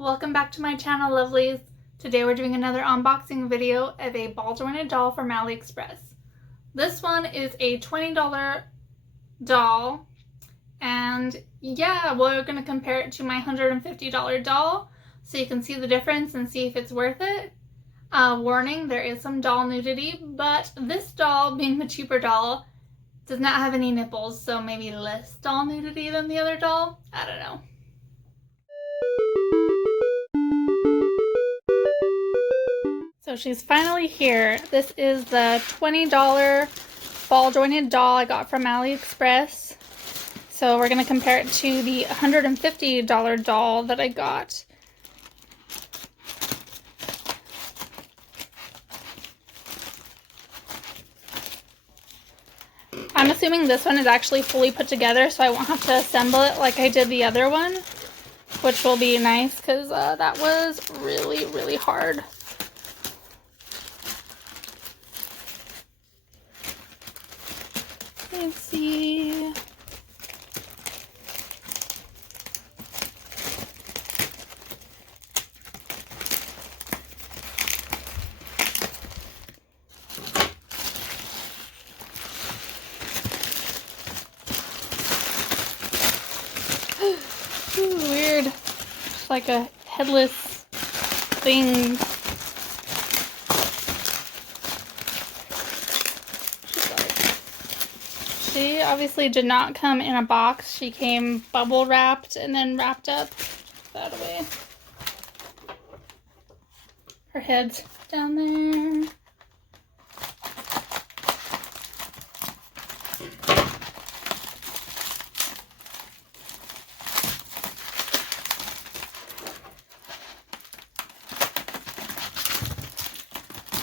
Welcome back to my channel, lovelies. Today we're doing another unboxing video of a ball jointed doll from Aliexpress. This one is a $20 doll, and yeah, we're going to compare it to my $150 doll so you can see the difference and see if it's worth it. Warning, there is some doll nudity, but this doll, being the cheaper doll, does not have any nipples, so maybe less doll nudity than the other doll. I don't know. So she's finally here. This is the $20 ball jointed doll I got from Aliexpress. So we're going to compare it to the $150 doll that I got. I'm assuming this one is actually fully put together, so I won't have to assemble it like I did the other one, which will be nice because that was really hard. Let's see. Ooh, weird. It's like a headless thing. She obviously did not come in a box. She came bubble wrapped and then wrapped up that way. Her head's down there.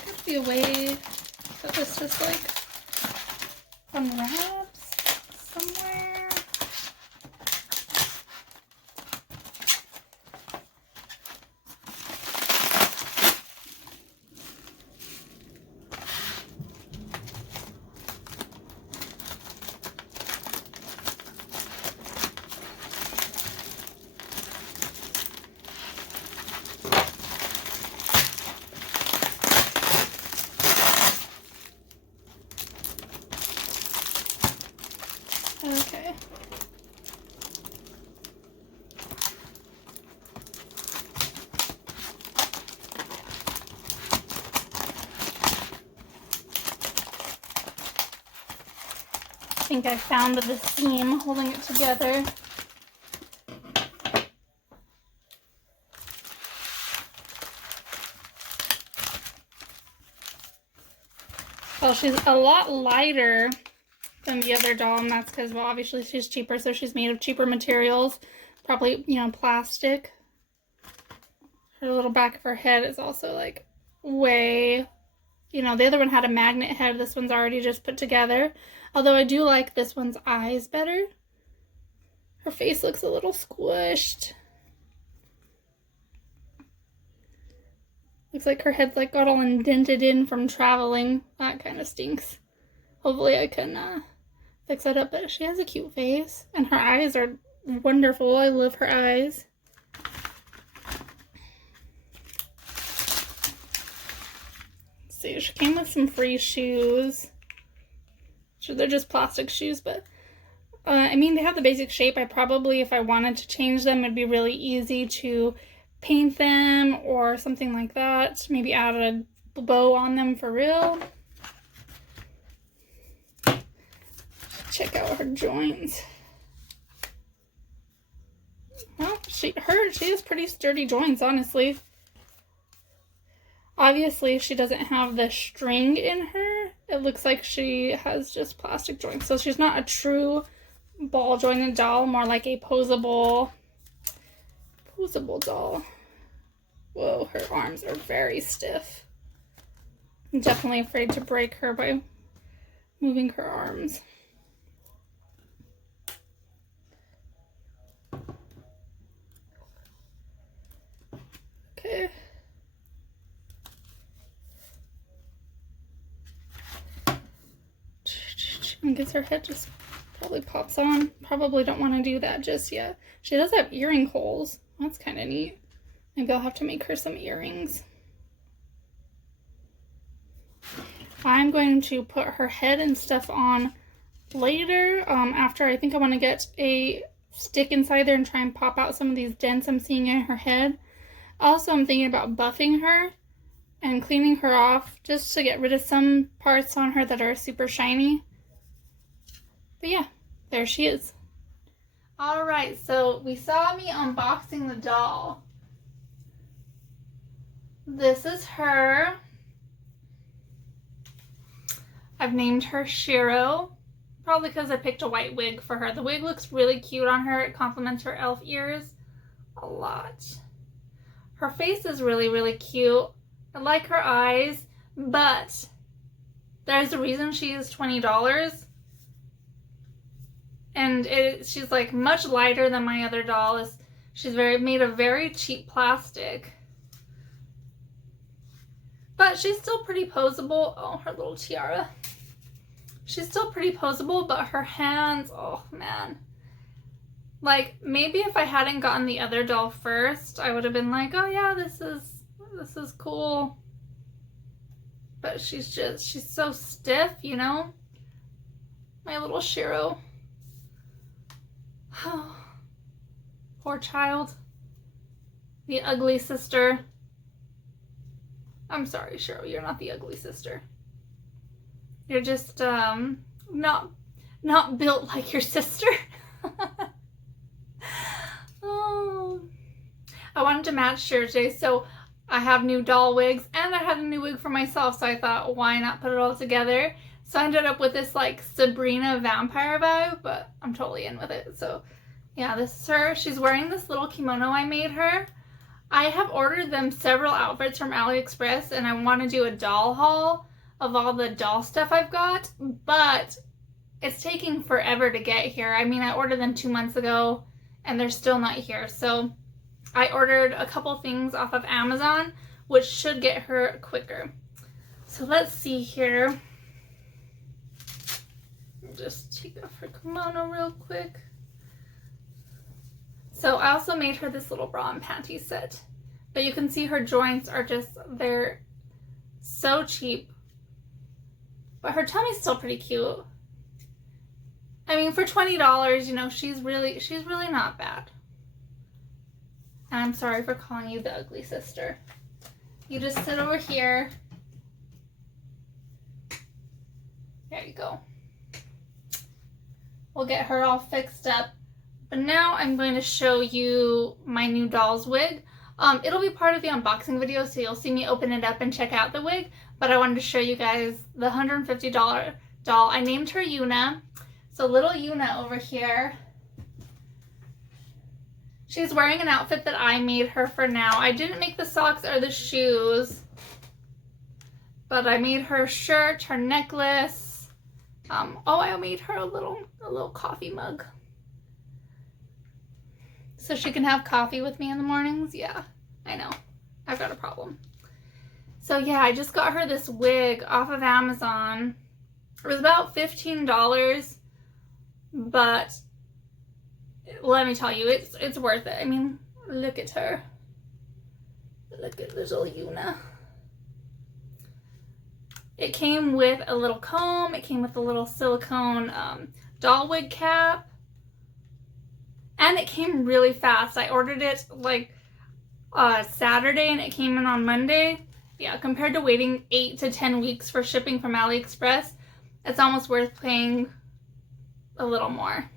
Could be a way that this just like unwraps somewhere. Okay. I think I found the seam holding it together. Well, she's a lot lighter than the other doll, and that's because, well, obviously she's cheaper, so she's made of cheaper materials, probably, you know, plastic. Her little back of her head is also like way, you know, the other one had a magnet head. This one's already just put together, although I do like this one's eyes better. Her face looks a little squished. Looks like her head's like got all indented in from traveling. That kind of stinks. Hopefully I can fix that up, but she has a cute face, and her eyes are wonderful. I love her eyes. Let's see, she came with some free shoes. So they're just plastic shoes, but I mean, they have the basic shape. I probably, if I wanted to change them, it'd be really easy to paint them or something like that. Maybe add a bow on them for real. Check out her joints. Well, she has pretty sturdy joints, honestly. Obviously, she doesn't have the string in her. It looks like she has just plastic joints. So she's not a true ball jointed doll, more like a posable doll. Whoa, her arms are very stiff. I'm definitely afraid to break her by moving her arms. Okay. I guess her head just probably pops on. Probably don't want to do that just yet. She does have earring holes. That's kind of neat. Maybe I'll have to make her some earrings. I'm going to put her head and stuff on later, after I think I want to get a stick inside there and try and pop out some of these dents I'm seeing in her head. Also, I'm thinking about buffing her and cleaning her off just to get rid of some parts on her that are super shiny. But yeah, there she is. Alright, so we saw me unboxing the doll. This is her. I've named her Cheryl, probably because I picked a white wig for her. The wig looks really cute on her. It complements her elf ears a lot. Her face is really, really cute. I like her eyes, but there's a reason she is $20. And she's like much lighter than my other doll. She's made of very cheap plastic. But she's still pretty posable. Oh, her little tiara. She's still pretty posable, but her hands, oh man. Like, maybe if I hadn't gotten the other doll first, I would have been like, oh yeah, this is cool. But she's so stiff, you know? My little Cheryl. Oh, poor child. The ugly sister. I'm sorry, Cheryl, you're not the ugly sister. You're just, not built like your sister. Oh. I wanted to match Cheryl today, so I have new doll wigs, and I had a new wig for myself, so I thought, why not put it all together? So I ended up with this, like, Sabrina vampire vibe, but I'm totally in with it. So, yeah, this is her. She's wearing this little kimono I made her. I have ordered them several outfits from Aliexpress, and I want to do a doll haul of all the doll stuff I've got, but it's taking forever to get here. I mean, I ordered them 2 months ago, and they're still not here. So I ordered a couple things off of Amazon, which should get her quicker. So let's see here. Just take off her kimono real quick. So I also made her this little bra and panty set. But you can see her joints are just, they're so cheap. But her tummy's still pretty cute. I mean, for $20, you know, she's really not bad. And I'm sorry for calling you the ugly sister. You just sit over here. There you go. We'll get her all fixed up. But now I'm going to show you my new doll's wig. It'll be part of the unboxing video, so you'll see me open it up and check out the wig. But I wanted to show you guys the $150 doll. I named her Yuna. So little Yuna over here. She's wearing an outfit that I made her for now. I didn't make the socks or the shoes, but I made her shirt, her necklace. Oh, I made her a little coffee mug. So she can have coffee with me in the mornings? Yeah, I know. I've got a problem. So yeah, I just got her this wig off of Amazon. It was about $15, but let me tell you, it's worth it. I mean, look at her. Look at little Yuna. It came with a little comb. It came with a little silicone doll wig cap. And it came really fast. I ordered it like Saturday and it came in on Monday. Yeah, compared to waiting 8 to 10 weeks for shipping from Aliexpress, it's almost worth paying a little more.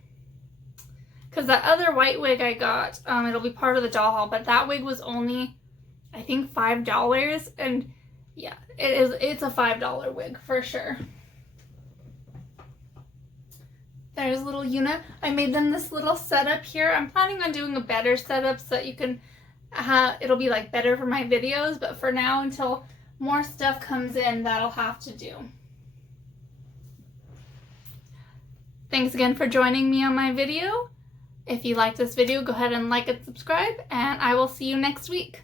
Because that other white wig I got, it'll be part of the doll haul, but that wig was only, I think, $5. And yeah, it's a $5 wig for sure. There's little Yuna. I made them this little setup here. I'm planning on doing a better setup so that you can, it'll be like better for my videos, but for now, until more stuff comes in, that'll have to do. Thanks again for joining me on my video. If you like this video, go ahead and like and subscribe, and I will see you next week.